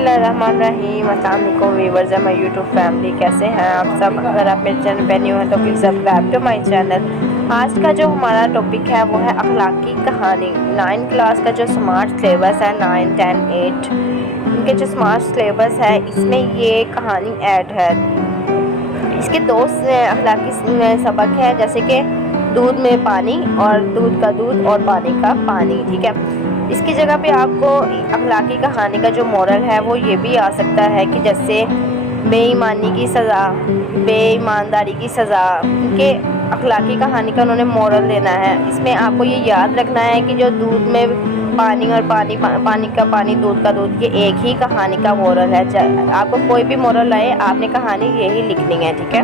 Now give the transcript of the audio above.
बिस्मिल्लाहिर्रहमानिर्रहीम। अस्सलाम वालेकुम व्यूअर्स, माय यूट्यूब फैमिली, कैसे हैं आप सब। अगर आप मेरे चैनल पर न्यू हैं तो please subscribe to my channel. आज का जो हमारा टॉपिक है वो है अखलाकी कहानी। 9 क्लास का जो स्मार्ट सिलेबस है, 9, 10, 8 इनके जो स्मार्ट सिलेबस है इसमें ये कहानी ऐड है। इसके दो अखलाकी सबक है, जैसे कि दूध में पानी और दूध का दूध और पानी का पानी। ठीक है, इसकी जगह पे आपको अखलाकी कहानी का जो मोरल है वो ये भी आ सकता है कि जैसे बेईमानी की सज़ा, बेईमानदारी की सज़ा। उनके अखलाकी कहानी का उन्होंने मोरल लेना है। इसमें आपको ये याद रखना है कि जो दूध में पानी और पानी का पानी, दूध का दूध, ये एक ही कहानी का मोरल है। आपको कोई भी मोरल आए, आपने कहानी यही लिखनी है। ठीक है।